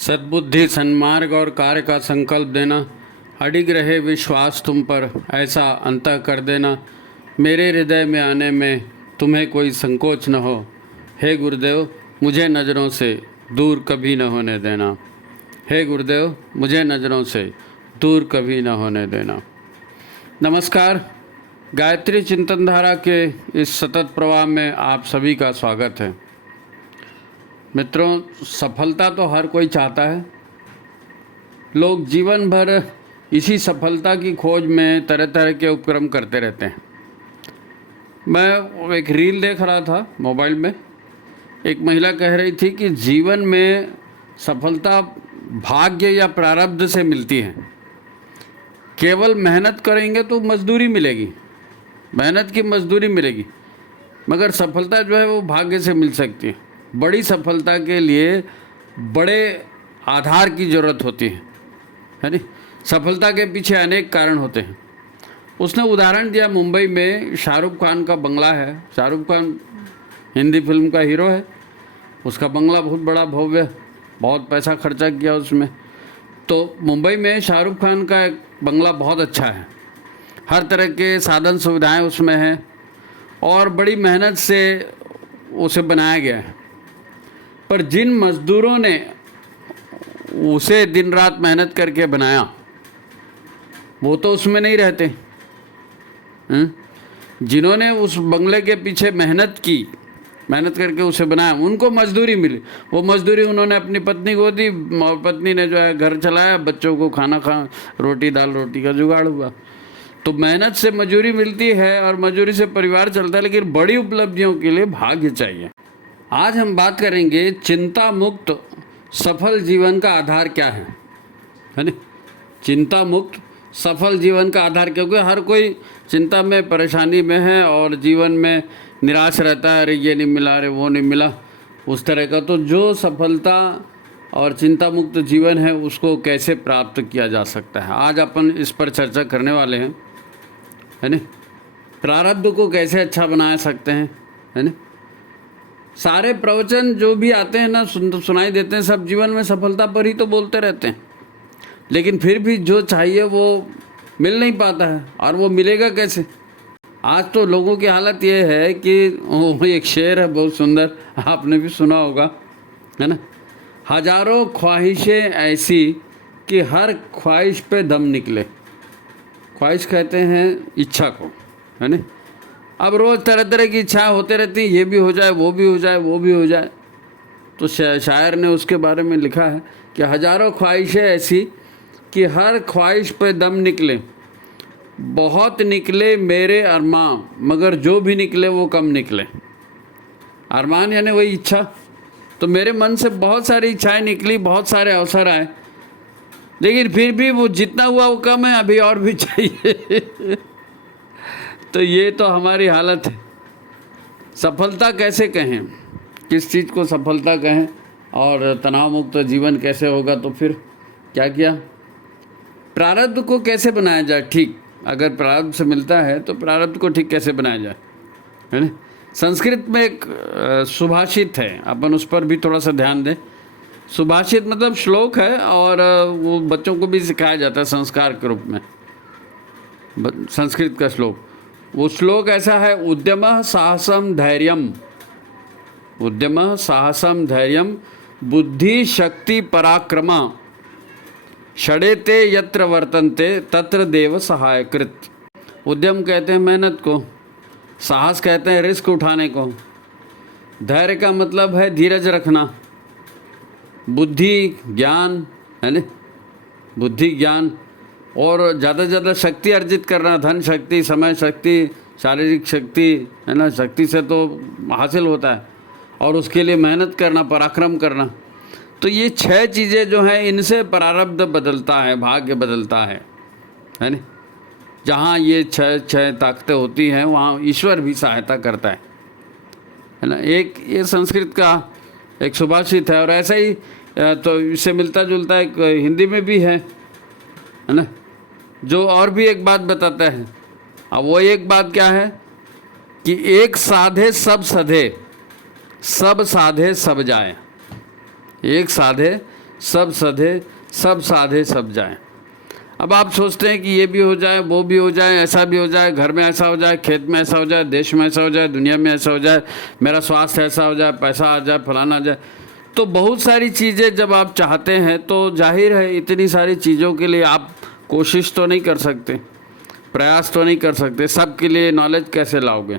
सद्बुद्धि, सन्मार्ग और कार्य का संकल्प देना, अडिग रहे विश्वास तुम पर, ऐसा अंतः कर देना, मेरे हृदय में आने में तुम्हें कोई संकोच न हो। हे गुरुदेव, मुझे नज़रों से दूर कभी न होने देना। हे गुरुदेव, मुझे नज़रों से दूर कभी न होने देना। नमस्कार, गायत्री चिंतन धारा के इस सतत प्रवाह में आप सभी का स्वागत है। मित्रों, सफलता तो हर कोई चाहता है। लोग जीवन भर इसी सफलता की खोज में तरह तरह के उपक्रम करते रहते हैं। मैं एक रील देख रहा था मोबाइल में। एक महिला कह रही थी कि जीवन में सफलता भाग्य या प्रारब्ध से मिलती है। केवल मेहनत करेंगे तो मजदूरी मिलेगी, मेहनत की मजदूरी मिलेगी, मगर सफलता जो है वो भाग्य से मिल सकती है। बड़ी सफलता के लिए बड़े आधार की ज़रूरत होती है नी। सफलता के पीछे अनेक कारण होते हैं। उसने उदाहरण दिया, मुंबई में शाहरुख खान का बंगला है। शाहरुख खान हिंदी फिल्म का हीरो है। उसका बंगला बहुत बड़ा भव्य, बहुत पैसा खर्चा किया उसमें। तो मुंबई में शाहरुख खान का एक बंगला बहुत अच्छा है, हर तरह के साधन सुविधाएं उसमें हैं और बड़ी मेहनत से उसे बनाया गया है। पर जिन मज़दूरों ने उसे दिन रात मेहनत करके बनाया, वो तो उसमें नहीं रहते। जिन्होंने उस बंगले के पीछे मेहनत की, मेहनत करके उसे बनाया, उनको मजदूरी मिली। वो मजदूरी उन्होंने अपनी पत्नी को दी और पत्नी ने जो है घर चलाया, बच्चों को खाना रोटी दाल रोटी का जुगाड़ हुआ। तो मेहनत से मजदूरी मिलती है और मजदूरी से परिवार चलता है, लेकिन बड़ी उपलब्धियों के लिए भाग्य चाहिए। आज हम बात करेंगे चिंता मुक्त सफल जीवन का आधार क्या है ना। चिंता मुक्त सफल जीवन का आधार, क्योंकि हर कोई चिंता में, परेशानी में है और जीवन में निराश रहता है। अरे ये नहीं मिला, अरे वो नहीं मिला, उस तरह का। तो जो सफलता और चिंता मुक्त जीवन है उसको कैसे प्राप्त किया जा सकता है, आज अपन इस पर चर्चा करने वाले हैं, है ना। प्रारब्ध को कैसे अच्छा बना सकते हैं, है ना। सारे प्रवचन जो भी आते हैं ना, सुनाई देते हैं, सब जीवन में सफलता पर ही तो बोलते रहते हैं, लेकिन फिर भी जो चाहिए वो मिल नहीं पाता है। और वो मिलेगा कैसे? आज तो लोगों की हालत ये है कि वो एक शेर है बहुत सुंदर, आपने भी सुना होगा, है ना। हजारों ख्वाहिशें ऐसी कि हर ख्वाहिश पे दम निकले। ख्वाहिश कहते हैं इच्छा को, है ना। अब रोज़ तरह तरह की इच्छा होते रहती है, ये भी हो जाए, वो भी हो जाए, वो भी हो जाए। तो शायर ने उसके बारे में लिखा है कि हजारों ख्वाहिशें ऐसी कि हर ख्वाहिश पे दम निकले, बहुत निकले मेरे अरमान, मगर जो भी निकले वो कम निकले। अरमान यानी वही इच्छा। तो मेरे मन से बहुत सारी इच्छाएं निकली, बहुत सारे अवसर आए, लेकिन फिर भी वो जितना हुआ वो कम है, अभी और भी चाहिए। तो ये तो हमारी हालत है। सफलता कैसे कहें, किस चीज़ को सफलता कहें, और तनाव मुक्त जीवन कैसे होगा? तो फिर क्या किया, प्रारब्ध को कैसे बनाया जाए ठीक। अगर प्रारब्ध से मिलता है तो प्रारब्ध को ठीक कैसे बनाया जाए, है ना। संस्कृत में एक सुभाषित है, अपन उस पर भी थोड़ा सा ध्यान दें। सुभाषित मतलब श्लोक है और वो बच्चों को भी सिखाया जाता है संस्कार के रूप में, संस्कृत का श्लोक। वो श्लोक ऐसा है, उद्यमः साहसम धैर्यम, उद्यमः साहसम धैर्यम बुद्धि शक्ति पराक्रमा, षडेते यत्र वर्तन्ते तत्र देव सहायकृत। उद्यम कहते हैं मेहनत को, साहस कहते हैं रिस्क उठाने को, धैर्य का मतलब है धीरज रखना, बुद्धि ज्ञान, है ना, बुद्धि ज्ञान, और ज़्यादा से ज़्यादा शक्ति अर्जित करना, धन शक्ति, समय शक्ति, शारीरिक शक्ति, है ना। शक्ति से तो हासिल होता है, और उसके लिए मेहनत करना, पराक्रम करना। तो ये 6 चीज़ें जो हैं, इनसे प्रारब्ध बदलता है, भाग्य बदलता है ना। जहाँ ये 6 ताकतें होती हैं वहाँ ईश्वर भी सहायता करता है ना। एक ये संस्कृत का एक सुभाषित है, और ऐसा ही तो इससे मिलता जुलता एक हिंदी में भी है ना, जो और भी एक बात बताता है। अब वो एक बात क्या है कि एक साधे सब सधे, सब साधे सब जाए। एक साधे सब सधे सब साधे सब जाए। अब आप सोचते हैं कि ये भी हो जाए, वो भी हो जाए, ऐसा भी हो जाए, घर में ऐसा हो जाए, खेत में ऐसा हो जाए, देश में ऐसा हो जाए, दुनिया में ऐसा हो जाए, मेरा स्वास्थ्य ऐसा हो जाए, पैसा आ जाए, फलाना आ जाए। तो बहुत सारी चीज़ें जब आप चाहते हैं तो जाहिर है इतनी सारी चीज़ों के लिए आप कोशिश तो नहीं कर सकते, प्रयास तो नहीं कर सकते। सब के लिए नॉलेज कैसे लाओगे,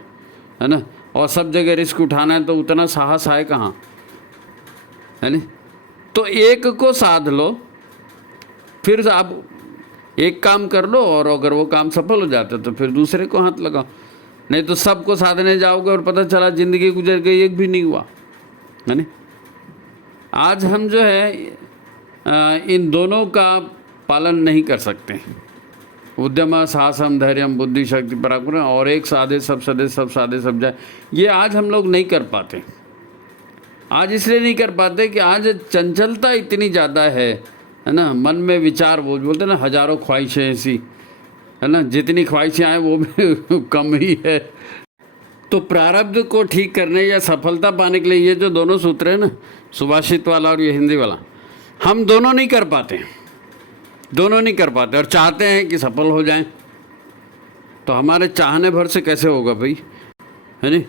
है ना? और सब जगह रिस्क उठाना है तो उतना साहस आए कहाँ, है नहीं? तो एक को साध लो, फिर आप एक काम कर लो और अगर वो काम सफल हो जाता है तो फिर दूसरे को हाथ लगाओ। नहीं तो सबको साधने जाओगे और पता चला ज़िंदगी गुजर गई, एक भी नहीं हुआ, है नहीं? आज हम जो है इन दोनों का पालन नहीं कर सकते। उद्यम साहसम धैर्यम बुद्धि शक्ति पराक्रम, और एक साधे सब सदे सब साधे सब जाए, ये आज हम लोग नहीं कर पाते। आज इसलिए नहीं कर पाते कि आज चंचलता इतनी ज़्यादा है ना? मन में विचार, वो बोलते हैं ना, हजारों ख्वाहिशें ऐसी, है ना? जितनी ख्वाहिशें आए वो भी कम ही है। तो प्रारब्ध को ठीक करने या सफलता पाने के लिए ये जो दोनों सूत्र है ना, सुभाषित वाला और ये हिंदी वाला, हम दोनों नहीं कर पाते, दोनों नहीं कर पाते, और चाहते हैं कि सफल हो जाएं। तो हमारे चाहने भर से कैसे होगा भाई, है नहीं?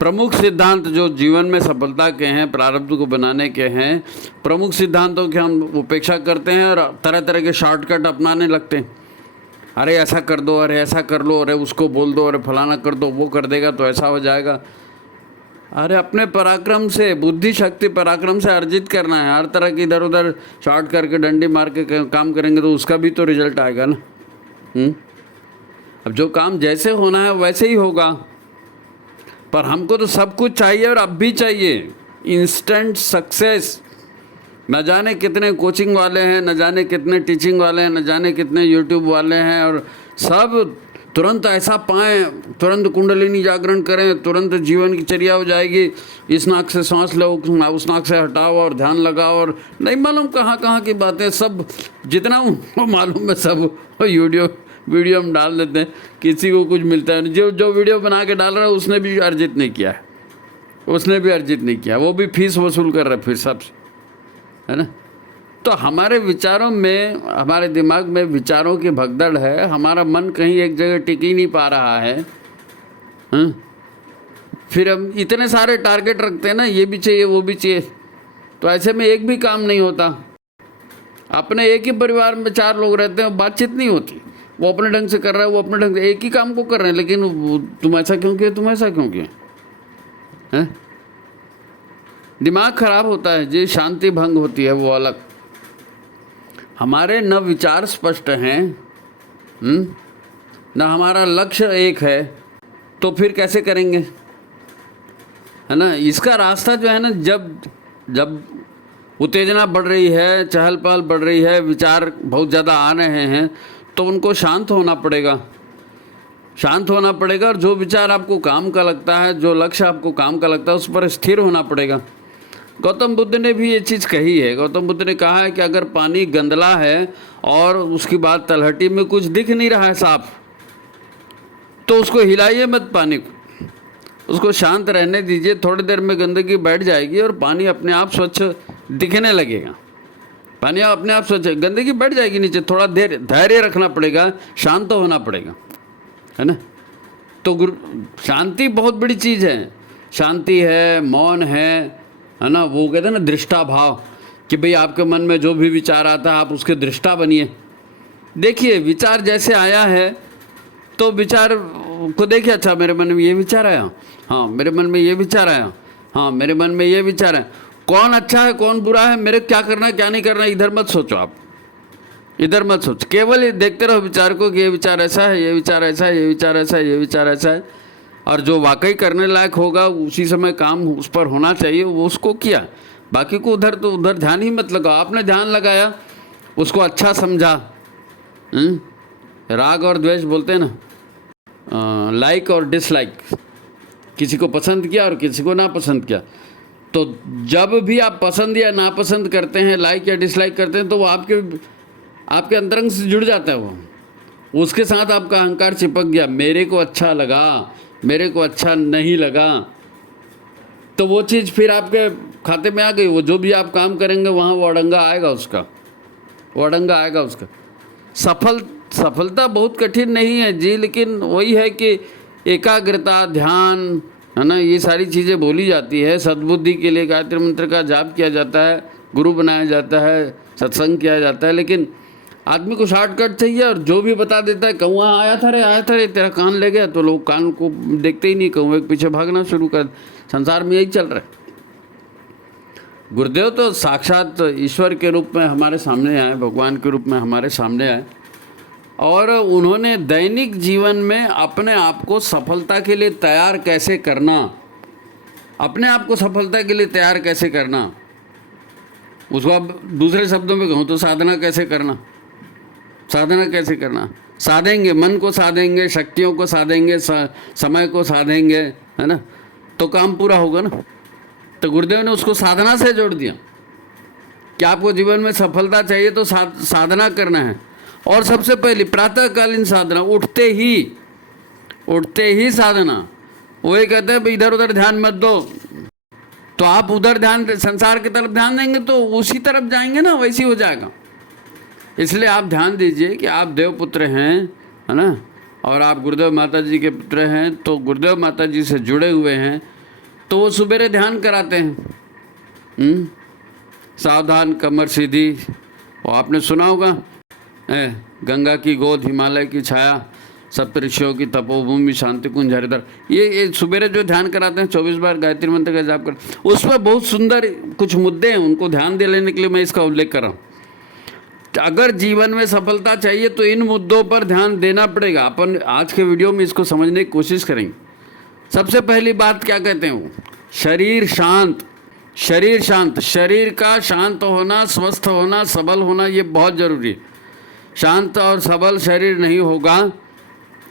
प्रमुख सिद्धांत जो जीवन में सफलता के हैं, प्रारब्ध को बनाने के हैं, प्रमुख सिद्धांतों की हम उपेक्षा करते हैं और तरह तरह के शॉर्टकट अपनाने लगते हैं। अरे ऐसा कर दो, अरे ऐसा कर लो, अरे उसको बोल दो, अरे फलाना कर दो, वो कर देगा तो ऐसा हो जाएगा। अरे अपने पराक्रम से, बुद्धि शक्ति पराक्रम से अर्जित करना है। हर तरह की इधर उधर शॉर्ट करके डंडी मार के काम करेंगे तो उसका भी तो रिजल्ट आएगा ना। अब जो काम जैसे होना है वैसे ही होगा, पर हमको तो सब कुछ चाहिए और अब भी चाहिए, इंस्टेंट सक्सेस। न जाने कितने कोचिंग वाले हैं, न जाने कितने टीचिंग वाले हैं, न जाने कितने यूट्यूब वाले हैं, और सब तुरंत ऐसा पाएँ, तुरंत कुंडलिनी जागरण करें, तुरंत जीवन की चर्या हो जाएगी, इस नाक से सांस लो, उस नाक से हटाओ और ध्यान लगाओ, और नहीं मालूम कहाँ कहाँ की बातें, सब जितना उनको मालूम है सब वीडियो हम डाल देते हैं। किसी को कुछ मिलता है, जो वीडियो बना के डाल रहा है उसने भी अर्जित नहीं किया है, उसने भी अर्जित नहीं किया, वो भी फीस वसूल कर रहा है फिर सबसे, है ना? तो हमारे विचारों में, हमारे दिमाग में विचारों की भगदड़ है, हमारा मन कहीं एक जगह टिक ही नहीं पा रहा है। फिर हम इतने सारे टारगेट रखते हैं ना, ये भी चाहिए वो भी चाहिए, तो ऐसे में एक भी काम नहीं होता। अपने एक ही परिवार में 4 लोग रहते हैं, बातचीत नहीं होती, वो अपने ढंग से कर रहा है, वो अपने ढंग से एक ही काम को कर रहे हैं, लेकिन तुम ऐसा क्यों किए, तुम ऐसा क्यों किए, हैं? दिमाग खराब होता है जी, शांति भंग होती है, वो अलग। हमारे न विचार स्पष्ट हैं, न हमारा लक्ष्य एक है, तो फिर कैसे करेंगे, है ना? इसका रास्ता जो है ना, जब उत्तेजना बढ़ रही है, चहल पहल बढ़ रही है, विचार बहुत ज़्यादा आ रहे हैं, तो उनको शांत होना पड़ेगा, शांत होना पड़ेगा, और जो विचार आपको काम का लगता है, जो लक्ष्य आपको काम का लगता है, उस पर स्थिर होना पड़ेगा। गौतम बुद्ध ने भी ये चीज़ कही है। गौतम बुद्ध ने कहा है कि अगर पानी गंदला है और उसकी बाद तलहटी में कुछ दिख नहीं रहा है साफ, तो उसको हिलाइए मत, पानी को, उसको शांत रहने दीजिए। थोड़ी देर में गंदगी बैठ जाएगी और पानी अपने आप स्वच्छ दिखने लगेगा, पानी अपने आप स्वच्छ, गंदगी बैठ जाएगी नीचे। थोड़ा देर धैर्य रखना पड़ेगा, शांत होना पड़ेगा, है ना? तो शांति बहुत बड़ी चीज़ है, शांति है, मौन है ना? वो कहते हैं ना दृष्टा भाव, कि भाई आपके मन में जो भी विचार आता है आप उसके दृष्टा बनिए। देखिए विचार जैसे आया है तो विचार को देखिए, अच्छा मेरे मन में ये विचार आया, हाँ मेरे मन में ये विचार आया, हाँ मेरे मन में ये विचार है, कौन अच्छा है कौन बुरा है, मेरे क्या करना है क्या नहीं करना है, इधर मत सोचो, आप इधर मत सोचो, केवल देखते रहो विचार को कि ये विचार ऐसा है, ये विचार ऐसा है, ये विचार ऐसा है, ये विचार ऐसा है। और जो वाकई करने लायक होगा उसी समय काम उस पर होना चाहिए, वो उसको किया, बाकी को उधर तो उधर ध्यान ही मत लगाओ। आपने ध्यान लगाया, उसको अच्छा समझा, राग और द्वेष बोलते हैं ना, लाइक और डिसलाइक, किसी को पसंद किया और किसी को ना पसंद किया। तो जब भी आप पसंद या नापसंद करते हैं, लाइक या डिसलाइक करते हैं, तो वो आपके अंतरंग से जुड़ जाता है, वो उसके साथ आपका अहंकार चिपक गया। मेरे को अच्छा लगा, मेरे को अच्छा नहीं लगा, तो वो चीज़ फिर आपके खाते में आ गई, वो जो भी आप काम करेंगे वहाँ वो अड़ंगा आएगा उसका, वो अड़ंगा आएगा उसका। सफलता बहुत कठिन नहीं है जी, लेकिन वही है कि एकाग्रता, ध्यान, है ना, ये सारी चीज़ें बोली जाती है। सद्बुद्धि के लिए गायत्री मंत्र का जाप किया जाता है, गुरु बनाया जाता है, सत्संग किया जाता है, लेकिन आदमी को शॉर्टकट चाहिए और जो भी बता देता है, कहूँ वहाँ आया था रे तेरा कान ले गया, तो लोग कान को देखते ही नहीं, कहूँ एक पीछे भागना शुरू कर। संसार में यही चल रहा है। गुरुदेव तो साक्षात ईश्वर के रूप में हमारे सामने आए, भगवान के रूप में हमारे सामने आए, और उन्होंने दैनिक जीवन में अपने आप को सफलता के लिए तैयार कैसे करना, अपने आप को सफलता के लिए तैयार कैसे करना, उसको अब दूसरे शब्दों में कहूँ तो साधना कैसे करना, साधना कैसे करना। साधेंगे, मन को साधेंगे, शक्तियों को साधेंगे, समय को साधेंगे, है ना, तो काम पूरा होगा ना। तो गुरुदेव ने उसको साधना से जोड़ दिया कि आपको जीवन में सफलता चाहिए तो साधना करना है। और सबसे पहली प्रातःकालीन साधना, उठते ही साधना। वही कहते हैं इधर उधर ध्यान मत दो, तो आप उधर ध्यान, संसार की तरफ ध्यान देंगे तो उसी तरफ जाएंगे ना, वैसी हो जाएगा। इसलिए आप ध्यान दीजिए कि आप देवपुत्र हैं, है ना, और आप गुरुदेव माता जी के पुत्र हैं, तो गुरुदेव माता जी से जुड़े हुए हैं, तो वो सुबेरे ध्यान कराते हैं। सावधान कमर सीधी, और आपने सुना होगा गंगा की गोद, हिमालय की छाया, सप्तऋषियों की तपोभूमि, शांति कुंज हरिद्वार, ये सुबेरे जो ध्यान कराते हैं 24 बार गायत्री मंत्र का जाप कर, उस पर बहुत सुंदर कुछ मुद्दे हैं, उनको ध्यान दे लेने के लिए मैं इसका उल्लेख कर रहा हूँ। अगर जीवन में सफलता चाहिए तो इन मुद्दों पर ध्यान देना पड़ेगा। अपन आज के वीडियो में इसको समझने की कोशिश करेंगे। सबसे पहली बात क्या कहते हैं वो, शरीर शांत, शरीर शांत, शरीर का शांत होना, स्वस्थ होना, सबल होना, ये बहुत ज़रूरी है। शांत और सबल शरीर नहीं होगा,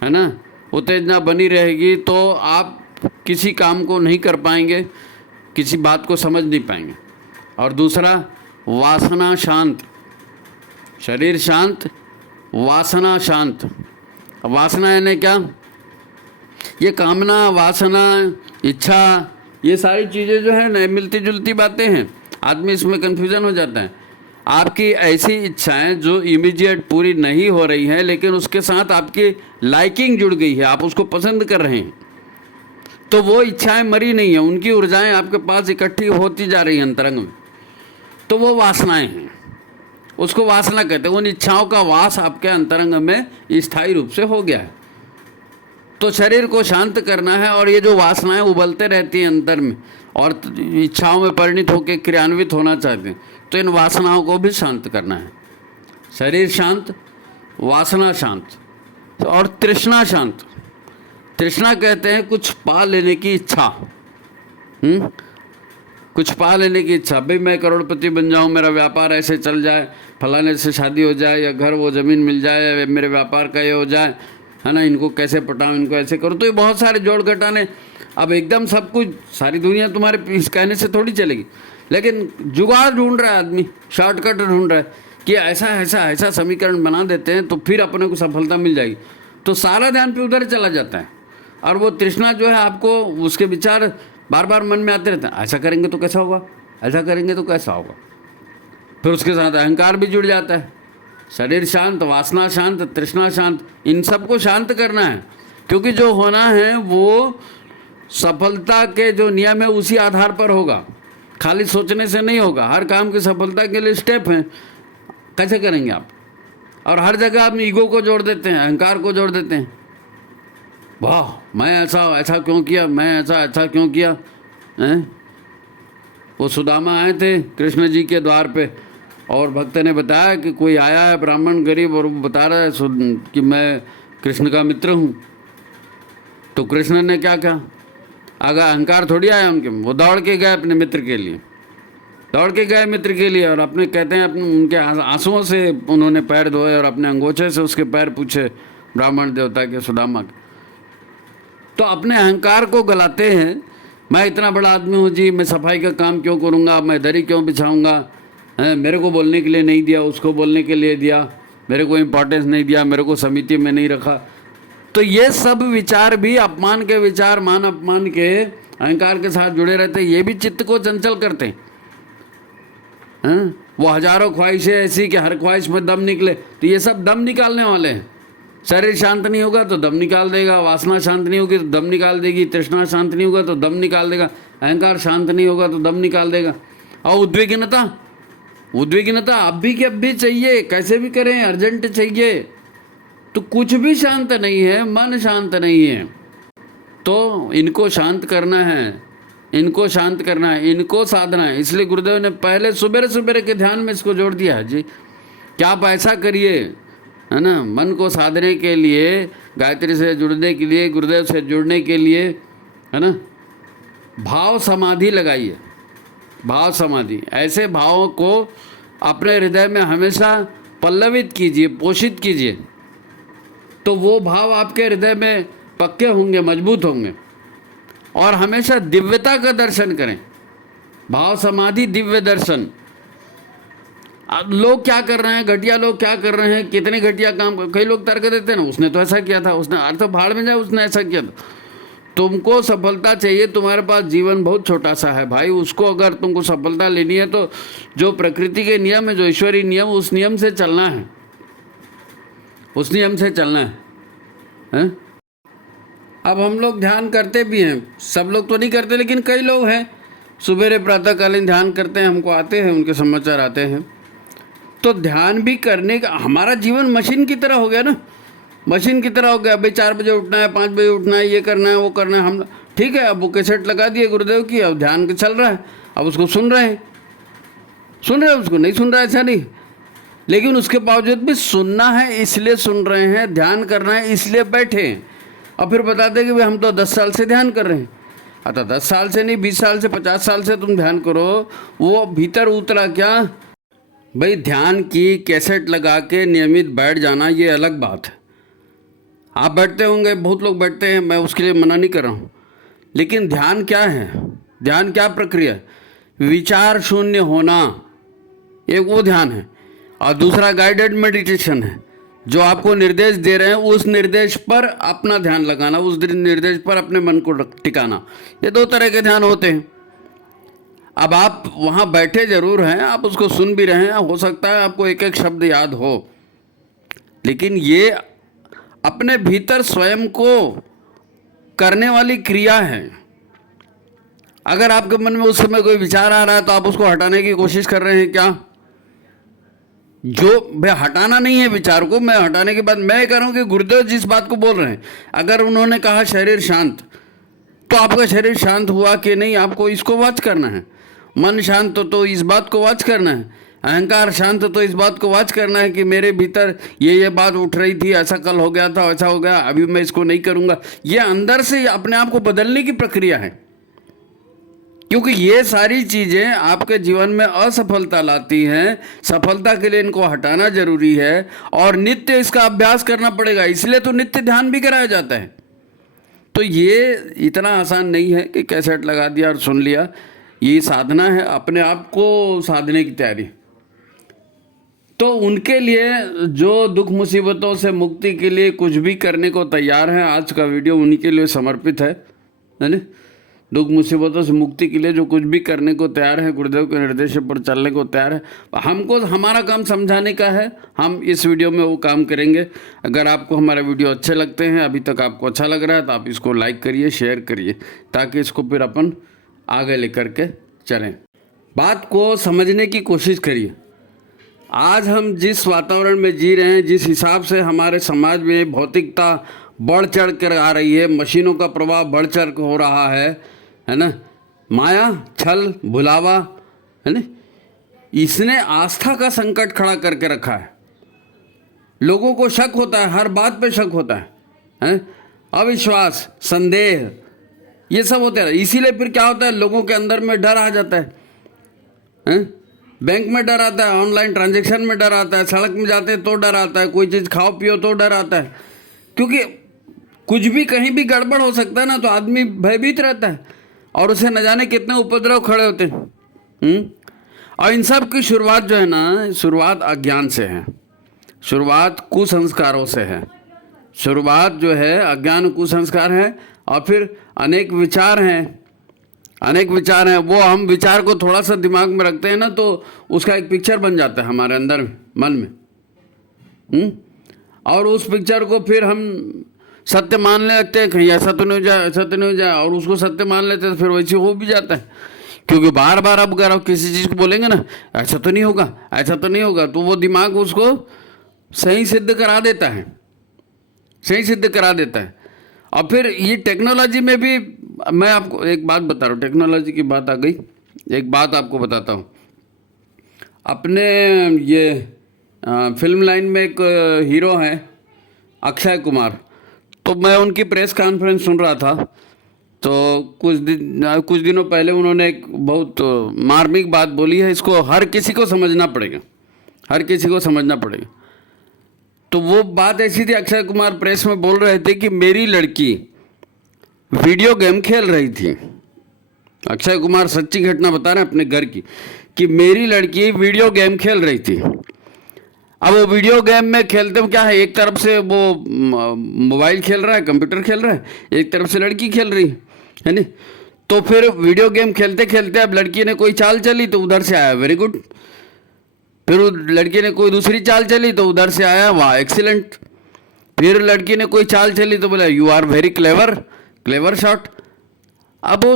है ना, उत्तेजना बनी रहेगी तो आप किसी काम को नहीं कर पाएंगे, किसी बात को समझ नहीं पाएंगे। और दूसरा, वासना शांत, शरीर शांत, वासना शांत। वासना यानी क्या, ये कामना, वासना, इच्छा, ये सारी चीज़ें जो है ना मिलती जुलती बातें हैं, आदमी इसमें कन्फ्यूज़न हो जाता है। आपकी ऐसी इच्छाएं जो इमीडिएट पूरी नहीं हो रही हैं, लेकिन उसके साथ आपकी लाइकिंग जुड़ गई है, आप उसको पसंद कर रहे हैं, तो वो इच्छाएं मरी नहीं है, उनकी ऊर्जाएं आपके पास इकट्ठी होती जा रही हैं अंतरंग में, तो वो वासनाएं हैं, उसको वासना कहते हैं। उन इच्छाओं का वास आपके अंतरंग में स्थायी रूप से हो गया है। तो शरीर को शांत करना है, और ये जो वासनाएं उबलते रहती हैं अंतर में और इच्छाओं में परिणित होकर क्रियान्वित होना चाहते हैं, तो इन वासनाओं को भी शांत करना है। शरीर शांत, वासना शांत, और तृष्णा शांत। तृष्णा कहते हैं कुछ पा लेने की इच्छा, कुछ पा लेने की इच्छा। भाई मैं करोड़पति बन जाऊं, मेरा व्यापार ऐसे चल जाए, फलाने से शादी हो जाए, या घर वो ज़मीन मिल जाए, या मेरे व्यापार का ये हो जाए, है ना, इनको कैसे पटाऊं, इनको ऐसे करूं। तो ये बहुत सारे जोड़ घटाने, अब एकदम सब कुछ सारी दुनिया तुम्हारे इस कहने से थोड़ी चलेगी, लेकिन जुगाड़ ढूंढ रहा है आदमी, शॉर्टकट ढूंढ रहा है कि ऐसा ऐसा ऐसा समीकरण बना देते हैं तो फिर अपने को सफलता मिल जाएगी। तो सारा ध्यान पे उधर चला जाता है, और वो तृष्णा जो है आपको, उसके विचार बार बार मन में आते रहते हैं, ऐसा करेंगे तो कैसा होगा, ऐसा करेंगे तो कैसा होगा। फिर उसके साथ अहंकार भी जुड़ जाता है। शरीर शांत, वासना शांत, तृष्णा शांत, इन सबको शांत करना है, क्योंकि जो होना है वो सफलता के जो नियम है उसी आधार पर होगा, खाली सोचने से नहीं होगा। हर काम की सफलता के लिए स्टेप हैं, कैसे करेंगे आप। और हर जगह आप ईगो को जोड़ देते हैं, अहंकार को जोड़ देते हैं, वाह मैं ऐसा क्यों किया, मैं ऐसा क्यों किया हैं। वो सुदामा आए थे कृष्ण जी के द्वार पे, और भक्त ने बताया कि कोई आया है ब्राह्मण गरीब, और वो बता रहा है कि मैं कृष्ण का मित्र हूँ। तो कृष्ण ने क्या कहा, अगर अहंकार थोड़ी आया उनके, वो दौड़ के गए अपने मित्र के लिए, दौड़ के गए मित्र के लिए, और अपने कहते हैं अपने उनके आंसुओं से उन्होंने पैर धोए, और अपने अंगोछे से उसके पैर पूछे ब्राह्मण देवता के सुदामा के। तो अपने अहंकार को गलाते हैं, मैं इतना बड़ा आदमी हूँ जी, मैं सफाई का काम क्यों करूँगा, मैं दरी क्यों बिछाऊँगा, मेरे को बोलने के लिए नहीं दिया, उसको बोलने के लिए दिया, मेरे को इम्पोर्टेंस नहीं दिया, मेरे को समिति में नहीं रखा। तो ये सब विचार भी अपमान के विचार, मान अपमान के अहंकार के साथ जुड़े रहते हैं, ये भी चित्त को चंचल करते हैं। वो हजारों ख्वाहिशें ऐसी कि हर ख्वाहिश में दम निकले, तो ये सब दम निकालने वाले हैं। शरीर शांत नहीं होगा तो दम निकाल देगा, वासना शांत नहीं होगी तो दम निकाल देगी, तृष्णा शांत नहीं होगा तो दम निकाल देगा, अहंकार शांत नहीं होगा तो दम निकाल देगा। और उद्विग्नता, उद्विग्नता अब भी कि अब भी चाहिए, कैसे भी करें अर्जेंट चाहिए, तो कुछ भी शांत नहीं है, मन शांत नहीं है। तो इनको शांत करना है, इनको शांत करना है, इनको साधना है। इसलिए गुरुदेव ने पहले सुबह सुबह के ध्यान में इसको जोड़ दिया है जी कि आप ऐसा करिए, है ना, मन को साधने के लिए, गायत्री से जुड़ने के लिए, गुरुदेव से जुड़ने के लिए, है ना, भाव समाधि लगाइए। भाव समाधि, ऐसे भावों को अपने हृदय में हमेशा पल्लवित कीजिए, पोषित कीजिए, तो वो भाव आपके हृदय में पक्के होंगे, मजबूत होंगे। और हमेशा दिव्यता का दर्शन करें। भाव समाधि दिव्य दर्शन। लोग क्या कर रहे हैं, घटिया लोग क्या कर रहे हैं, कितने घटिया काम, कई लोग तर्क देते हैं ना, उसने तो ऐसा किया था, उसने अर्थ भाड़ में जाए, उसने ऐसा किया था। तुमको सफलता चाहिए, तुम्हारे पास जीवन बहुत छोटा सा है भाई, उसको अगर तुमको सफलता लेनी है तो जो प्रकृति के नियम है, जो ईश्वरीय नियम, उस नियम से चलना है, उस नियम से चलना है? अब हम लोग ध्यान करते भी हैं, सब लोग तो नहीं करते, लेकिन कई लोग हैं सुबेरे प्रातःकालीन ध्यान करते हैं, हमको आते हैं, उनके समाचार आते हैं। तो ध्यान भी करने का, हमारा जीवन मशीन की तरह हो गया ना, मशीन की तरह हो गया। भाई 4 बजे उठना है, 5 बजे उठना है, ये करना है, वो करना है। हम ठीक है, अब वो कैसेट लगा दिए गुरुदेव की, अब ध्यान के चल रहा है, अब उसको सुन रहे हैं, उसको नहीं सुन रहा है, ऐसा नहीं, लेकिन उसके बावजूद भी सुनना है इसलिए सुन रहे हैं, ध्यान करना है इसलिए बैठे हैं। और फिर बताते हैं कि भाई हम तो 10 साल से ध्यान कर रहे हैं। अतः 10 साल से नहीं, 20 साल से, 50 साल से तुम ध्यान करो, वो भीतर उतरा क्या? भाई ध्यान की कैसेट लगा के नियमित बैठ जाना ये अलग बात है। आप बैठते होंगे, बहुत लोग बैठते हैं, मैं उसके लिए मना नहीं कर रहा हूँ, लेकिन ध्यान क्या है, ध्यान क्या प्रक्रिया है? विचार शून्य होना, एक वो ध्यान है, और दूसरा गाइडेड मेडिटेशन है, जो आपको निर्देश दे रहे हैं उस निर्देश पर अपना ध्यान लगाना, उस निर्देश पर अपने मन को टिकाना। ये 2 तरह के ध्यान होते हैं। अब आप वहाँ बैठे जरूर हैं, आप उसको सुन भी रहे हैं, हो सकता है आपको एक एक शब्द याद हो, लेकिन ये अपने भीतर स्वयं को करने वाली क्रिया है। अगर आपके मन में उस समय कोई विचार आ रहा है तो आप उसको हटाने की कोशिश कर रहे हैं क्या? जो भाई हटाना नहीं है विचार को, मैं हटाने के बाद मैं कह रहा हूँ कि गुरुदेव जिस बात को बोल रहे हैं, अगर उन्होंने कहा शरीर शांत, तो आपका शरीर शांत हुआ कि नहीं, आपको इसको वॉच करना है। मन शांत तो इस बात को वॉच करना है। अहंकार शांत तो इस बात को वॉच करना है कि मेरे भीतर ये बात उठ रही थी, ऐसा कल हो गया था, ऐसा हो गया, अभी मैं इसको नहीं करूँगा। ये अंदर से अपने आप को बदलने की प्रक्रिया है, क्योंकि ये सारी चीज़ें आपके जीवन में असफलता लाती हैं। सफलता के लिए इनको हटाना जरूरी है और नित्य इसका अभ्यास करना पड़ेगा, इसलिए तो नित्य ध्यान भी कराया जाता है। तो ये इतना आसान नहीं है कि कैसेट लगा दिया और सुन लिया, ये साधना है, अपने आप को साधने की तैयारी। तो उनके लिए जो दुख मुसीबतों से मुक्ति के लिए कुछ भी करने को तैयार है, आज का वीडियो उन्हीं के लिए समर्पित है ना। दुख मुसीबतों से मुक्ति के लिए जो कुछ भी करने को तैयार है, गुरुदेव के निर्देश पर चलने को तैयार है, हमको हमारा काम समझाने का है, हम इस वीडियो में वो काम करेंगे। अगर आपको हमारे वीडियो अच्छे लगते हैं, अभी तक आपको अच्छा लग रहा है, तो आप इसको लाइक करिए, शेयर करिए, ताकि इसको फिर अपन आगे लेकर के चलें। बात को समझने की कोशिश करिए। आज हम जिस वातावरण में जी रहे हैं, जिस हिसाब से हमारे समाज में भौतिकता बढ़ चढ़ कर आ रही है, मशीनों का प्रभाव बढ़ चढ़ कर हो रहा है ना, माया, छल, भुलावा, है ना, इसने आस्था का संकट खड़ा करके रखा है। लोगों को शक होता है, हर बात पे शक होता है? अविश्वास, संदेह, ये सब होते हैं। इसीलिए फिर क्या होता है, लोगों के अंदर में डर आ जाता है। बैंक में डर आता है, ऑनलाइन ट्रांजैक्शन में डर आता है, सड़क में जाते तो डर आता है, कोई चीज़ खाओ पियो तो डर आता है, क्योंकि कुछ भी कहीं भी गड़बड़ हो सकता है ना, तो आदमी भयभीत रहता है और उसे न जाने कितने उपद्रव खड़े होते हैं। और इन सब की शुरुआत जो है ना, शुरुआत अज्ञान से है, शुरुआत कुसंस्कारों से है, शुरुआत जो है अज्ञान कुसंस्कार है, और फिर अनेक विचार हैं, अनेक विचार हैं, वो हम विचार को थोड़ा सा दिमाग में रखते हैं ना तो उसका एक पिक्चर बन जाता है हमारे अंदर में, मन में। और उस पिक्चर को फिर हम सत्य मानने लगते हैं, कहीं ऐसा तो नहीं हो जाए, ऐसा तो नहीं हो जाए, और उसको सत्य मान लेते हैं तो फिर वैसे हो भी जाता है। क्योंकि बार बार अब अगर आप किसी चीज़ को बोलेंगे ना, ऐसा तो नहीं होगा, ऐसा तो नहीं होगा, तो वो दिमाग उसको सही सिद्ध करा देता है, सही सिद्ध करा देता है। और फिर ये टेक्नोलॉजी में भी मैं आपको एक बात बता रहा हूँ, टेक्नोलॉजी की बात आ गई, एक बात आपको बताता हूँ। अपने ये फिल्म लाइन में एक हीरो हैं अक्षय कुमार, तो मैं उनकी प्रेस कॉन्फ्रेंस सुन रहा था, तो कुछ दिनों पहले उन्होंने एक बहुत मार्मिक बात बोली है, इसको हर किसी को समझना पड़ेगा, हर किसी को समझना पड़ेगा। तो वो बात ऐसी थी, अक्षय कुमार प्रेस में बोल रहे थे कि मेरी लड़की वीडियो गेम खेल रही थी। अक्षय कुमार सच्ची घटना बता रहे हैं अपने घर की, कि मेरी लड़की वीडियो गेम खेल रही थी। अब वो वीडियो गेम में खेलते हो क्या है, एक तरफ से वो मोबाइल खेल रहा है, कंप्यूटर खेल रहा है, एक तरफ से लड़की खेल रही है नहीं। तो फिर वीडियो गेम खेलते खेलते अब लड़की ने कोई चाल चली तो उधर से आया वेरी गुड, फिर लड़की ने कोई दूसरी चाल चली तो उधर से आया वाह एक्सीलेंट, फिर लड़की ने कोई चाल चली तो बोला you are very clever, clever shot. अब वो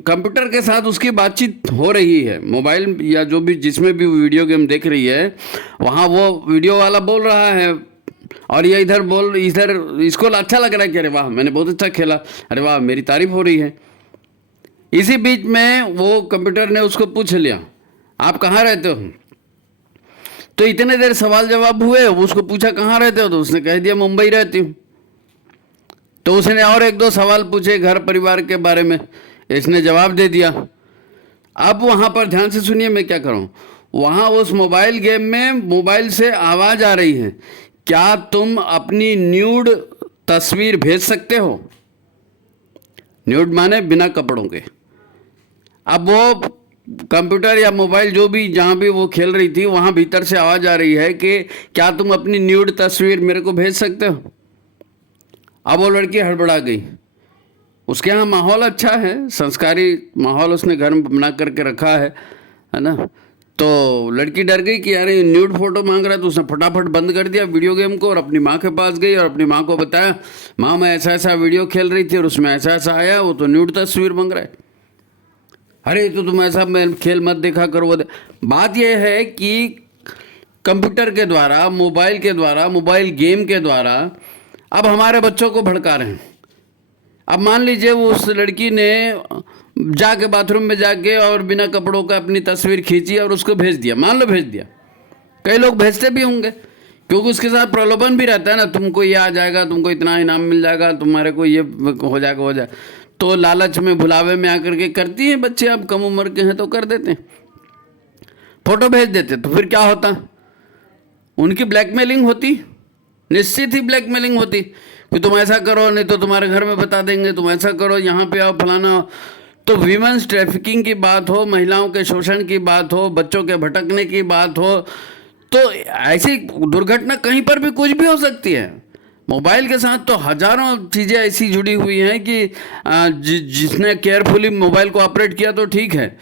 कंप्यूटर के साथ उसकी बातचीत हो रही है, मोबाइल या जो भी जिसमें भी वीडियो गेम देख रही है वहाँ वो वीडियो वाला बोल रहा है और ये इधर इसको अच्छा लग रहा है कि अरे वाह मैंने बहुत अच्छा खेला, अरे वाह मेरी तारीफ हो रही है। इसी बीच में वो कंप्यूटर ने उसको पूछ लिया आप कहाँ रहते हो, तो इतने देर सवाल जवाब हुए, उसको पूछा कहाँ रहते हो तो उसने कह दिया मुंबई रहती हूँ। तो उसने और एक दो सवाल पूछे घर परिवार के बारे में, इसने जवाब दे दिया। अब वहाँ पर ध्यान से सुनिए मैं क्या करूँ, वहाँ उस मोबाइल गेम में मोबाइल से आवाज़ आ रही है, क्या तुम अपनी न्यूड तस्वीर भेज सकते हो, न्यूड माने बिना कपड़ों के। अब वो कंप्यूटर या मोबाइल जो भी जहाँ भी वो खेल रही थी वहाँ भीतर से आवाज़ आ रही है कि क्या तुम अपनी न्यूड तस्वीर मेरे को भेज सकते हो। अब वो लड़की हड़बड़ा गई, उसके यहाँ माहौल अच्छा है, संस्कारी माहौल उसने घर में बना करके रखा है ना। तो लड़की डर गई कि यार ये न्यूड फोटो मांग रहा है, तो उसने फटाफट बंद कर दिया वीडियो गेम को और अपनी माँ के पास गई और अपनी माँ को बताया माँ मैं ऐसा ऐसा वीडियो खेल रही थी और उसमें ऐसा ऐसा आया, वो तो न्यूड तस्वीर मांग रहा है। अरे तो तुम ऐसा खेल मत देखा करो। बात यह है कि कंप्यूटर के द्वारा, मोबाइल के द्वारा, मोबाइल गेम के द्वारा अब हमारे बच्चों को भड़का रहे हैं। अब मान लीजिए वो उस लड़की ने जाके बाथरूम में जाके और बिना कपड़ों का अपनी तस्वीर खींची और उसको भेज दिया, मान लो भेज दिया, कई लोग भेजते भी होंगे क्योंकि उसके साथ प्रलोभन भी रहता है ना, तुमको ये आ जाएगा, तुमको इतना इनाम मिल जाएगा, तुम्हारे को ये हो जाएगा, तो लालच में भुलावे में आकर के करती हैं बच्चे, अब कम उम्र के हैं तो कर देते हैं, फोटो भेज देते। तो फिर क्या होता, उनकी ब्लैकमेलिंग होती, निश्चित ही ब्लैकमेलिंग होती कि तुम ऐसा करो नहीं तो तुम्हारे घर में बता देंगे, तुम ऐसा करो, यहाँ पे आओ, फलाना। तो वीमेंस ट्रैफिकिंग की बात हो, महिलाओं के शोषण की बात हो, बच्चों के भटकने की बात हो, तो ऐसी दुर्घटना कहीं पर भी कुछ भी हो सकती है। मोबाइल के साथ तो हजारों चीज़ें ऐसी जुड़ी हुई हैं कि जिसने केयरफुली मोबाइल को ऑपरेट किया तो ठीक है,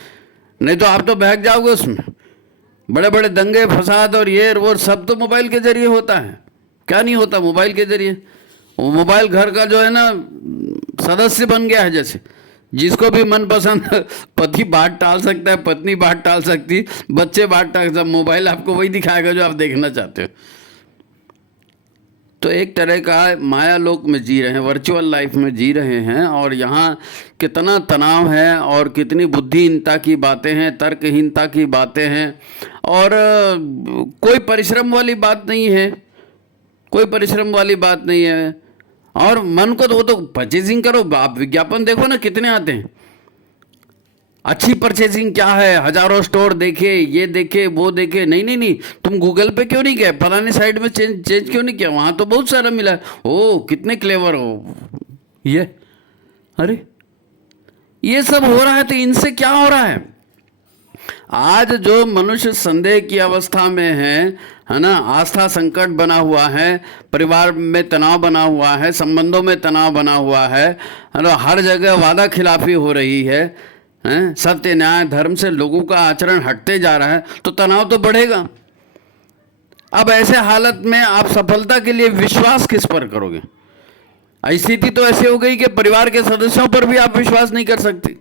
नहीं तो आप तो बहक जाओगे उसमें। बड़े बड़े दंगे फसाद और ये वो सब तो मोबाइल के जरिए होता है, क्या नहीं होता मोबाइल के जरिए। वो मोबाइल घर का जो है ना सदस्य बन गया है, जैसे जिसको भी मनपसंद पति बात टाल सकता है, पत्नी बात टाल सकती, बच्चे बात टाल सकते, मोबाइल आपको वही दिखाएगा जो आप देखना चाहते हो। तो एक तरह का माया लोक में जी रहे हैं, वर्चुअल लाइफ में जी रहे हैं, और यहाँ कितना तनाव है और कितनी बुद्धिहीनता की बातें हैं, तर्कहीनता की बातें हैं, और कोई परिश्रम वाली बात नहीं है, कोई परिश्रम वाली बात नहीं है। और मन को तो वो तो परचेजिंग करो, आप विज्ञापन देखो ना कितने आते हैं। अच्छी परचेजिंग क्या है, हजारों स्टोर देखे, ये देखे, वो देखे, नहीं, तुम गूगल पे क्यों नहीं गए, फलाने साइड में चेंज क्यों नहीं किया, वहाँ तो बहुत सारा मिला, ओ कितने क्लेवर हो ये। अरे ये सब हो रहा है तो इनसे क्या हो रहा है। आज जो मनुष्य संदेह की अवस्था में है ना, आस्था संकट बना हुआ है, परिवार में तनाव बना हुआ है, संबंधों में तनाव बना हुआ है ना, हर जगह वादा खिलाफी हो रही है हैं, सत्य न्याय धर्म से लोगों का आचरण हटते जा रहा है तो तनाव तो बढ़ेगा। अब ऐसे हालत में आप सफलता के लिए विश्वास किस पर करोगे? स्थिति तो ऐसी हो गई कि परिवार के सदस्यों पर भी आप विश्वास नहीं कर सकते।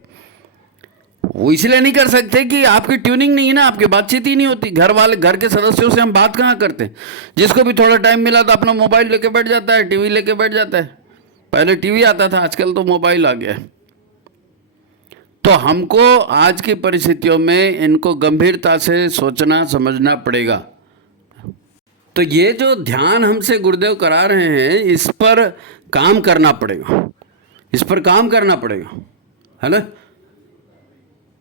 वो इसलिए नहीं कर सकते कि आपकी ट्यूनिंग नहीं है ना, आपकी बातचीत ही नहीं होती। घर के सदस्यों से हम बात कहाँ करते हैं? जिसको भी थोड़ा टाइम मिला तो अपना मोबाइल लेके बैठ जाता है, टीवी लेके बैठ जाता है। पहले टीवी आता था, आजकल तो मोबाइल आ गया है। तो हमको आज की परिस्थितियों में इनको गंभीरता से सोचना समझना पड़ेगा। तो ये जो ध्यान हमसे गुरुदेव करा रहे हैं, इस पर काम करना पड़ेगा, इस पर काम करना पड़ेगा, है ना?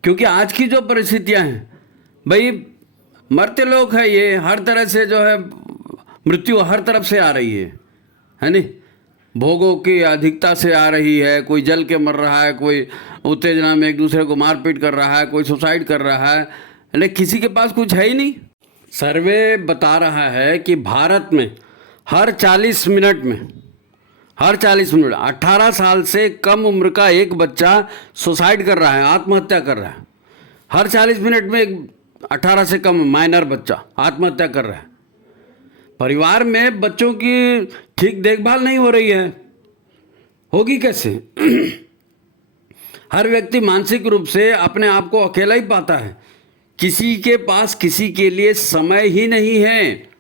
क्योंकि आज की जो परिस्थितियां हैं, भाई मरते लोग हैं, ये हर तरह से जो है मृत्यु हर तरफ से आ रही है नहीं? भोगों की अधिकता से आ रही है, कोई जल के मर रहा है, कोई उत्तेजना में एक दूसरे को मारपीट कर रहा है, कोई सुसाइड कर रहा है, लेकिन किसी के पास कुछ है ही नहीं। सर्वे बता रहा है कि भारत में हर 40 मिनट में 18 साल से कम उम्र का एक बच्चा सुसाइड कर रहा है, आत्महत्या कर रहा है। हर 40 मिनट में एक 18 से कम माइनर बच्चा आत्महत्या कर रहा है। परिवार में बच्चों की ठीक देखभाल नहीं हो रही है, होगी कैसे? हर व्यक्ति मानसिक रूप से अपने आप को अकेला ही पाता है, किसी के पास किसी के लिए समय ही नहीं है।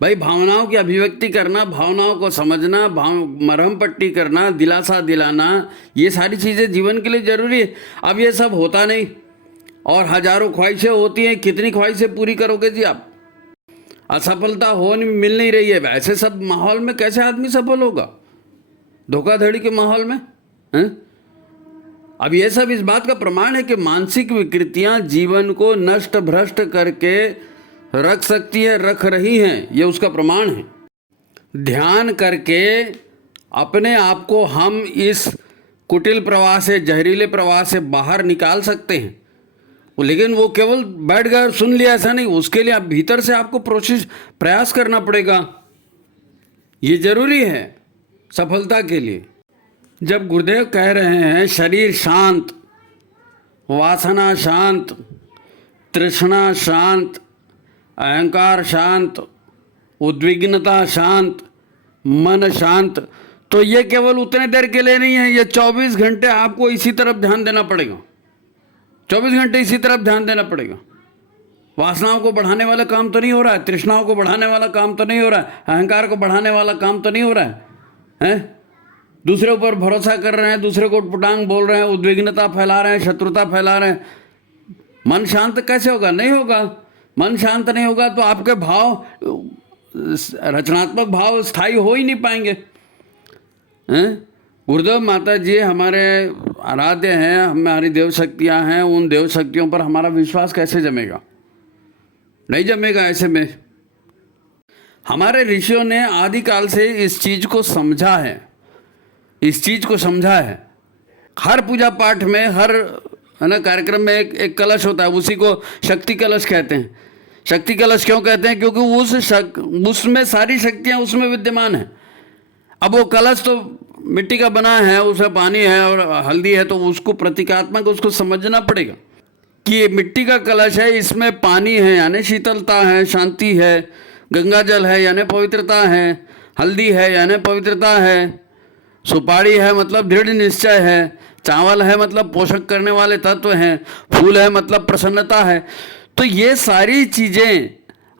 भाई भावनाओं की अभिव्यक्ति करना, भावनाओं को समझना, मरहम पट्टी करना, दिलासा दिलाना, ये सारी चीज़ें जीवन के लिए जरूरी है। अब ये सब होता नहीं और हजारों ख्वाहिशें होती हैं, कितनी ख्वाहिशें पूरी करोगे जी आप? असफलता मिल नहीं रही है, ऐसे सब माहौल में कैसे आदमी सफल होगा? धोखाधड़ी के माहौल में हैं? अब ये सब इस बात का प्रमाण है कि मानसिक विकृतियां जीवन को नष्ट भ्रष्ट करके रख सकती है, रख रही हैं, ये उसका प्रमाण है। ध्यान करके अपने आप को हम इस कुटिल प्रवाह से, जहरीले प्रवाह से बाहर निकाल सकते हैं। लेकिन वो केवल बैठ गए सुन लिया ऐसा नहीं, उसके लिए आप भीतर से आपको प्रयास करना पड़ेगा। ये जरूरी है सफलता के लिए। जब गुरुदेव कह रहे हैं शरीर शांत, वासना शांत, तृष्णा शांत, अहंकार शांत, उद्विग्नता शांत, मन शांत, तो ये केवल उतने देर के लिए नहीं है, ये 24 घंटे आपको इसी तरफ ध्यान देना पड़ेगा। 24 घंटे इसी तरफ ध्यान देना पड़ेगा। वासनाओं को बढ़ाने वाला काम तो नहीं हो रहा है, तृष्णाओं को बढ़ाने वाला काम तो नहीं हो रहा है, अहंकार को बढ़ाने वाला काम तो नहीं हो रहा है? दूसरे ऊपर भरोसा कर रहे हैं, दूसरे को उटपटांग बोल रहे हैं, उद्विग्नता फैला रहे हैं, शत्रुता फैला रहे हैं। मन शांत कैसे होगा? नहीं होगा। मन शांत नहीं होगा तो आपके भाव, रचनात्मक भाव स्थायी हो ही नहीं पाएंगे। गुरुदेव माता जी हमारे आराध्य हैं, हमारी देव शक्तियाँ हैं, उन देव शक्तियों पर हमारा विश्वास कैसे जमेगा? नहीं जमेगा। ऐसे में हमारे ऋषियों ने आदिकाल से इस चीज़ को समझा है, इस चीज़ को समझा है। हर पूजा पाठ में, हर कार्यक्रम में एक कलश होता है, उसी को शक्ति कलश कहते हैं। शक्ति कलश क्यों कहते हैं? क्योंकि उसमें सारी शक्तियाँ उसमें विद्यमान हैं। अब वो कलश तो मिट्टी का बना है, उसमें पानी है और हल्दी है, तो उसको प्रतीकात्मक उसको समझना पड़ेगा कि ये मिट्टी का कलश है, इसमें पानी है यानी शीतलता है, शांति है, गंगा जल है यानी पवित्रता है, हल्दी है यानी पवित्रता है, सुपारी है मतलब दृढ़ निश्चय है, चावल है मतलब पोषक करने वाले तत्व हैं, फूल है मतलब प्रसन्नता है। तो ये सारी चीज़ें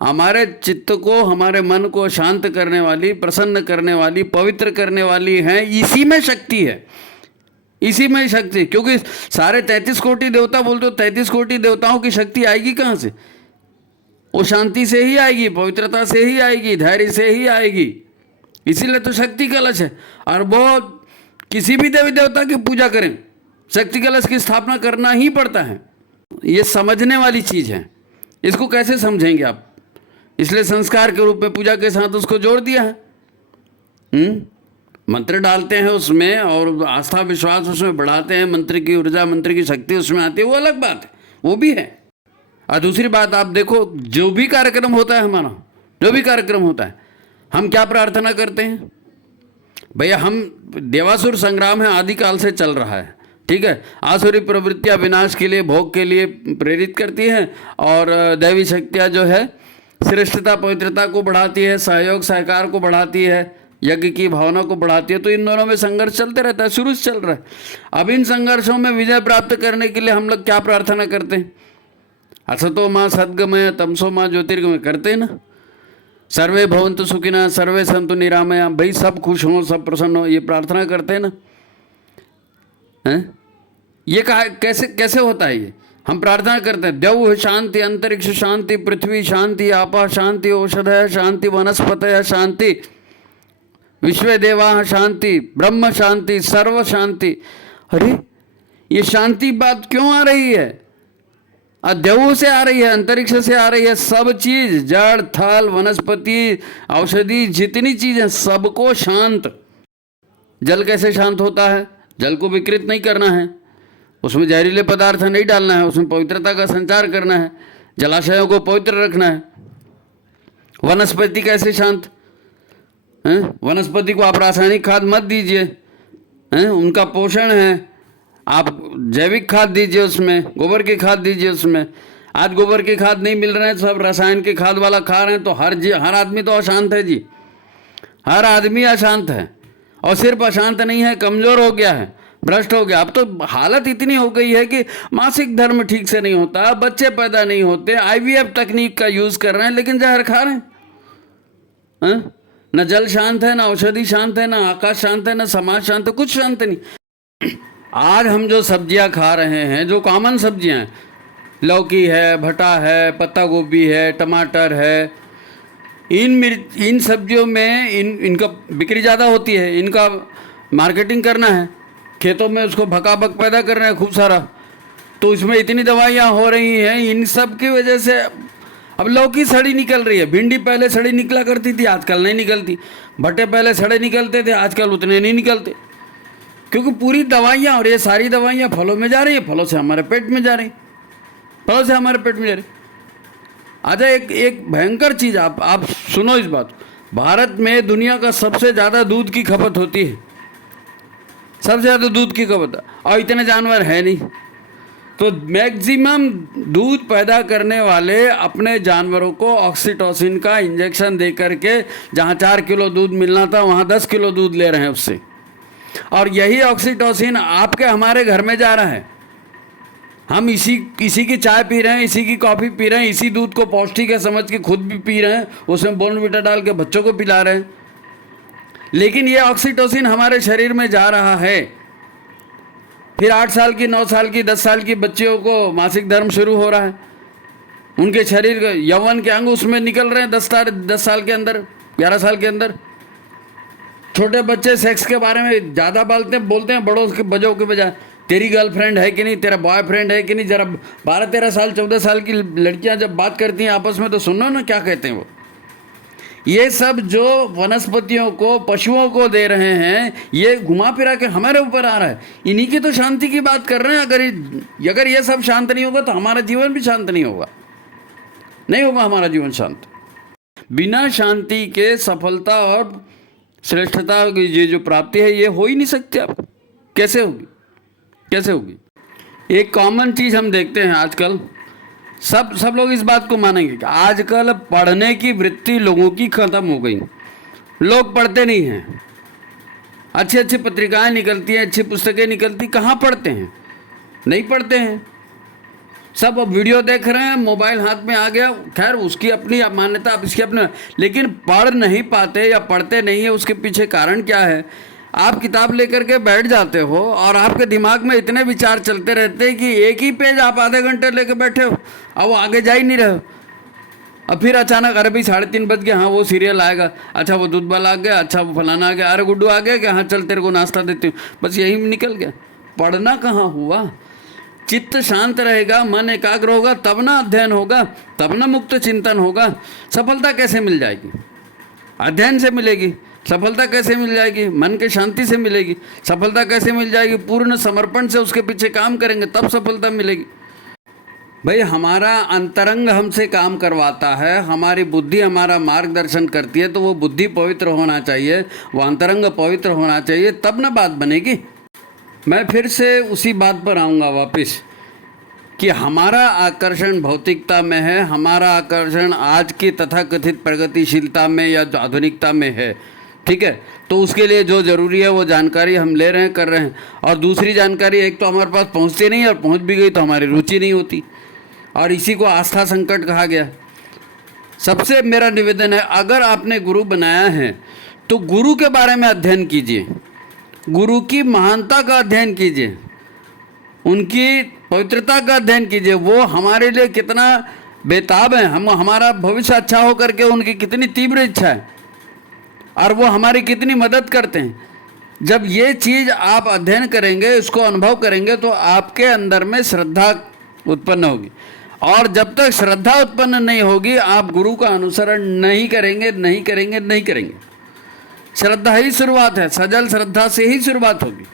हमारे चित्त को, हमारे मन को शांत करने वाली, प्रसन्न करने वाली, पवित्र करने वाली हैं। इसी में शक्ति है, इसी में शक्ति। क्योंकि सारे 33 कोटि देवता बोलते हो, 33 कोटि देवताओं की शक्ति आएगी कहाँ से? वो शांति से ही आएगी, पवित्रता से ही आएगी, धैर्य से ही आएगी। इसीलिए तो शक्ति कलश है। और वो किसी भी देवी देवता की पूजा करें, शक्ति कलश की स्थापना करना ही पड़ता है। ये समझने वाली चीज़ है। इसको कैसे समझेंगे आप? इसलिए संस्कार के रूप में पूजा के साथ उसको जोड़ दिया है। मंत्र डालते हैं उसमें और आस्था विश्वास उसमें बढ़ाते हैं, मंत्र की ऊर्जा, मंत्र की शक्ति उसमें आती है, वो अलग बात है, वो भी है। और दूसरी बात आप देखो, जो भी कार्यक्रम होता है हमारा, जो भी कार्यक्रम होता है, हम क्या प्रार्थना करते हैं? भैया हम देवासुर संग्राम है, आदिकाल से चल रहा है, ठीक है। आसुरी प्रवृत्तियां विनाश के लिए, भोग के लिए प्रेरित करती हैं, और दैवी शक्तियां जो है श्रेष्ठता पवित्रता को बढ़ाती है, सहयोग सहकार को बढ़ाती है, यज्ञ की भावना को बढ़ाती है। तो इन दोनों में संघर्ष चलते रहता है, शुरू से चल रहा है। अब इन संघर्षों में विजय प्राप्त करने के लिए हम लोग क्या प्रार्थना करते हैं? असतो माँ सद्गमय तमसो माँ ज्योतिर्गमय करते हैं ना। सर्वे भवन्तु सुखिनः सर्वे सन्तु निरामया, भाई सब खुश हों, सब प्रसन्न हो, ये प्रार्थना करते हैं ना। हैं? ये कैसे कैसे होता है? ये हम प्रार्थना करते हैं, द्यौः शांति, अंतरिक्ष शांति, पृथ्वी शांति, आपः शांति, औषधयः शांति, वनस्पतयः शांति, विश्वे देवाः शांति, ब्रह्म शांति, सर्व शांति। अरे ये शांति बात क्यों आ रही है? द्यौः से आ रही है, अंतरिक्ष से आ रही है। सब चीज, जड़ थल वनस्पति औषधि जितनी चीजें, सबको शांत। जल कैसे शांत होता है? जल को विकृत नहीं करना है, उसमें जहरीले पदार्थ नहीं डालना है, उसमें पवित्रता का संचार करना है, जलाशयों को पवित्र रखना है। वनस्पति कैसे शांत हैं? वनस्पति को आप रासायनिक खाद मत दीजिए, हैं? उनका पोषण है, आप जैविक खाद दीजिए, उसमें गोबर की खाद दीजिए उसमें। आज गोबर की खाद नहीं मिल रहे हैं, सब रसायन की खाद वाला खा रहे हैं, तो हर आदमी तो अशांत है जी, हर आदमी अशांत है। और सिर्फ अशांत नहीं है, कमज़ोर हो गया है, भ्रष्ट हो गया। अब तो हालत इतनी हो गई है कि मासिक धर्म ठीक से नहीं होता, बच्चे पैदा नहीं होते, IVF तकनीक का यूज़ कर रहे हैं, लेकिन जहर खा रहे हैं। न जल शांत है, न औषधि शांत है, न आकाश शांत है, न समाज शांत है, कुछ शांत नहीं। आज हम जो सब्जियां खा रहे हैं, जो कॉमन सब्जियां हैं, लौकी है, भटा है, पत्ता गोभी है, टमाटर है, इन सब्जियों में इनका बिक्री ज़्यादा होती है, इनका मार्केटिंग करना है, खेतों में उसको भकाभक पैदा कर रहे हैं खूब सारा, तो इसमें इतनी दवाइयाँ हो रही हैं। इन सब की वजह से अब लौकी सड़ी निकल रही है, भिंडी पहले सड़ी निकला करती थी, आजकल नहीं निकलती, भट्टे पहले सड़े निकलते थे, आजकल उतने नहीं निकलते, क्योंकि पूरी दवाइयाँ, और ये सारी दवाइयाँ फलों में जा रही है, फलों से हमारे पेट में जा रही, फलों से हमारे पेट में जा रही। अच्छा, एक भयंकर चीज़ आप सुनो इस बात। भारत में दुनिया का सबसे ज़्यादा दूध की खपत होती है, सबसे ज़्यादा दूध की खपत, और इतने जानवर है नहीं, तो मैक्सिमम दूध पैदा करने वाले अपने जानवरों को ऑक्सीटोसिन का इंजेक्शन दे करके, जहाँ 4 किलो दूध मिलना था वहाँ 10 किलो दूध ले रहे हैं उससे, और यही ऑक्सीटोसिन आपके हमारे घर में जा रहा है। हम इसी की चाय पी रहे हैं, इसी की कॉफ़ी पी रहे हैं, इसी दूध को पौष्टिक है समझ के खुद भी पी रहे हैं, उसमें बॉर्नविटा डाल के बच्चों को पिला रहे हैं, लेकिन ये ऑक्सीटोसिन हमारे शरीर में जा रहा है। फिर 8 साल की, 9 साल की, 10 साल की बच्चियों को मासिक धर्म शुरू हो रहा है, उनके शरीर के यौवन के अंग उसमें निकल रहे हैं 10 साल के अंदर, 11 साल के अंदर। छोटे बच्चे सेक्स के बारे में ज़्यादा बोलते हैं बड़ों के बजों के बजाय। तेरी गर्लफ्रेंड है कि नहीं, तेरा बॉयफ्रेंड है कि नहीं, जरा 12-13 साल 14 साल की लड़कियां जब बात करती हैं आपस में तो सुनो ना क्या कहते हैं वो। ये सब जो वनस्पतियों को, पशुओं को दे रहे हैं, ये घुमा फिरा के हमारे ऊपर आ रहा है। इन्हीं की तो शांति की बात कर रहे हैं। अगर ये सब शांत नहीं होगा तो हमारा जीवन भी शांत नहीं होगा, नहीं होगा हमारा जीवन शांत। बिना शांति के सफलता और श्रेष्ठता की ये जो प्राप्ति है ये हो ही नहीं सकती। आपको कैसे होगी, कैसे होगी? एक कॉमन चीज़ हम देखते हैं आजकल, सब लोग इस बात को मानेंगे कि आजकल पढ़ने की वृत्ति लोगों की ख़त्म हो गई। लोग पढ़ते नहीं हैं। अच्छी अच्छी पत्रिकाएं निकलती हैं, अच्छी पुस्तकें निकलती, कहाँ पढ़ते हैं? नहीं पढ़ते हैं। सब अब वीडियो देख रहे हैं, मोबाइल हाथ में आ गया, खैर उसकी अपनी मान्यता, अब इसकी अपने, लेकिन पढ़ नहीं पाते या पढ़ते नहीं है। उसके पीछे कारण क्या है? आप किताब लेकर के बैठ जाते हो और आपके दिमाग में इतने विचार चलते रहते हैं कि एक ही पेज आप आधे घंटे लेके बैठे हो और वो आगे जा ही नहीं रहे हो। अब फिर अचानक अरे भाई 3:30 बज गए, हाँ वो सीरियल आएगा, अच्छा वो दूध वाला आ गया, अच्छा वो फलाना आ गया, अरे गुड्डू आ गया कि हाँ चल तेरे को नाश्ता देती हूँ, बस यही निकल गया। पढ़ना कहाँ हुआ? चित्त शांत रहेगा, मन एकाग्र होगा, तब ना अध्ययन होगा, तब ना मुक्त चिंतन होगा। सफलता कैसे मिल जाएगी? अध्ययन से मिलेगी। सफलता कैसे मिल जाएगी? मन के शांति से मिलेगी। सफलता कैसे मिल जाएगी? पूर्ण समर्पण से उसके पीछे काम करेंगे तब सफलता मिलेगी। भाई हमारा अंतरंग हमसे काम करवाता है, हमारी बुद्धि हमारा मार्गदर्शन करती है, तो वो बुद्धि पवित्र होना चाहिए, वो अंतरंग पवित्र होना चाहिए, तब ना बात बनेगी। मैं फिर से उसी बात पर आऊँगा वापस कि हमारा आकर्षण भौतिकता में है, हमारा आकर्षण आज की तथाकथित प्रगतिशीलता में या आधुनिकता में है, ठीक है। तो उसके लिए जो ज़रूरी है वो जानकारी हम ले रहे हैं, कर रहे हैं। और दूसरी जानकारी एक तो हमारे पास पहुंचती नहीं, और पहुंच भी गई तो हमारी रुचि नहीं होती, और इसी को आस्था संकट कहा गया। सबसे मेरा निवेदन है, अगर आपने गुरु बनाया है तो गुरु के बारे में अध्ययन कीजिए, गुरु की महानता का अध्ययन कीजिए, उनकी पवित्रता का अध्ययन कीजिए। वो हमारे लिए कितना बेताब है, हमारा भविष्य अच्छा हो करके उनकी कितनी तीव्र इच्छा है, और वो हमारी कितनी मदद करते हैं। जब ये चीज़ आप अध्ययन करेंगे, इसको अनुभव करेंगे, तो आपके अंदर में श्रद्धा उत्पन्न होगी, और जब तक श्रद्धा उत्पन्न नहीं होगी आप गुरु का अनुसरण नहीं करेंगे, नहीं करेंगे, नहीं करेंगे। श्रद्धा ही शुरुआत है, सजल श्रद्धा से ही शुरुआत होगी।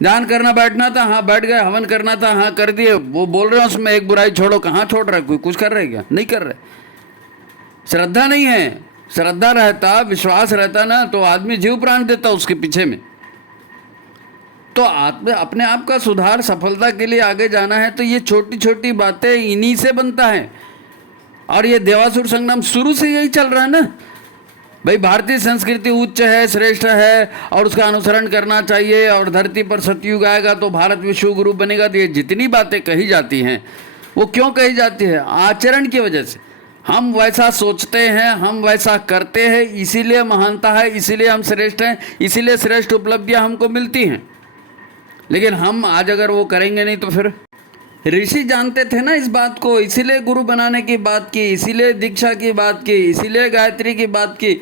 ध्यान करना बैठना था, हाँ बैठ गए, हवन करना था, हाँ कर दिए, वो बोल रहे हैं उसमें एक बुराई छोड़ो, कहाँ छोड़ रहा है, कोई कुछ कर रहे क्या? नहीं कर रहे। श्रद्धा नहीं है। श्रद्धा रहता, विश्वास रहता ना, तो आदमी जीव प्राण देता उसके पीछे में। तो अपने आप का सुधार, सफलता के लिए आगे जाना है तो ये छोटी छोटी बातें इन्हीं से बनता है। और ये देवासुर संग्राम शुरू से यही चल रहा है ना भाई। भारतीय संस्कृति उच्च है, श्रेष्ठ है, और उसका अनुसरण करना चाहिए, और धरती पर सतयुग आएगा तो भारत विश्व गुरु बनेगा। तो ये जितनी बातें कही जाती हैं वो क्यों कही जाती है? आचरण की वजह से। हम वैसा सोचते हैं, हम वैसा करते हैं, इसीलिए महानता है, इसीलिए हम श्रेष्ठ हैं, इसीलिए श्रेष्ठ उपलब्धियां हमको मिलती हैं। लेकिन हम आज अगर वो करेंगे नहीं तो फिर ऋषि जानते थे ना इस बात को, इसीलिए गुरु बनाने की बात की, इसीलिए दीक्षा की बात की, इसीलिए गायत्री की बात की।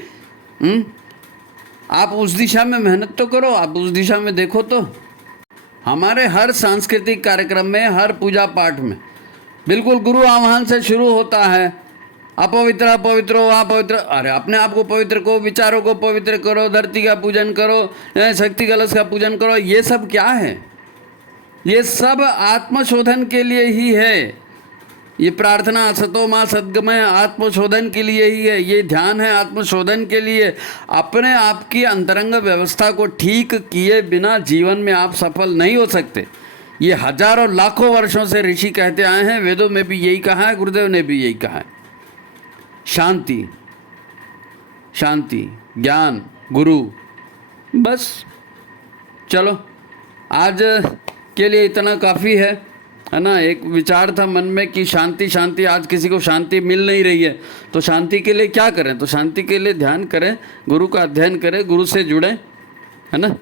आप उस दिशा में मेहनत तो करो, आप उस दिशा में देखो। तो हमारे हर सांस्कृतिक कार्यक्रम में, हर पूजा पाठ में बिल्कुल गुरु आह्वान से शुरू होता है। अपवित्र अपवित्र हो, अपवित्र। अरे अपने आप को पवित्र को, विचारों को पवित्र करो, धरती का पूजन करो, शक्ति कलश का पूजन करो। ये सब क्या है? ये सब आत्मशोधन के लिए ही है। ये प्रार्थना सतो मां सद्गमय आत्मशोधन के लिए ही है। ये ध्यान है आत्मशोधन के लिए। अपने आप की अंतरंग व्यवस्था को ठीक किए बिना जीवन में आप सफल नहीं हो सकते। ये हजारों लाखों वर्षों से ऋषि कहते आए हैं, वेदों में भी यही कहा है, गुरुदेव ने भी यही कहा है। शांति, शांति, ज्ञान, गुरु, बस। चलो आज के लिए इतना काफ़ी है ना। एक विचार था मन में कि शांति शांति, आज किसी को शांति मिल नहीं रही है, तो शांति के लिए क्या करें? तो शांति के लिए ध्यान करें, गुरु का अध्ययन करें, गुरु से जुड़ें, है ना।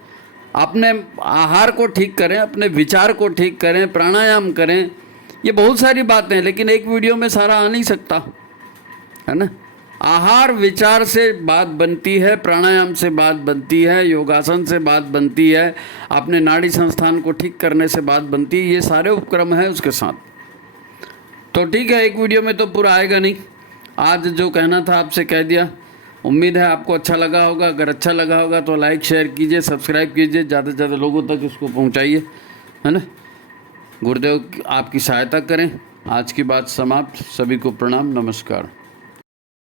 अपने आहार को ठीक करें, अपने विचार को ठीक करें, प्राणायाम करें। ये बहुत सारी बातें हैं, लेकिन एक वीडियो में सारा आ नहीं सकता, है ना। आहार विचार से बात बनती है, प्राणायाम से बात बनती है, योगासन से बात बनती है, अपने नाड़ी संस्थान को ठीक करने से बात बनती है। ये सारे उपक्रम हैं उसके साथ। तो ठीक है, एक वीडियो में तो पूरा आएगा नहीं। आज जो कहना था आपसे कह दिया। उम्मीद है आपको अच्छा लगा होगा। अगर अच्छा लगा होगा तो लाइक शेयर कीजिए, सब्सक्राइब कीजिए, ज़्यादा से ज़्यादा लोगों तक इसको पहुँचाइए, है ना। गुरुदेव आपकी सहायता करें। आज की बात समाप्त। सभी को प्रणाम, नमस्कार।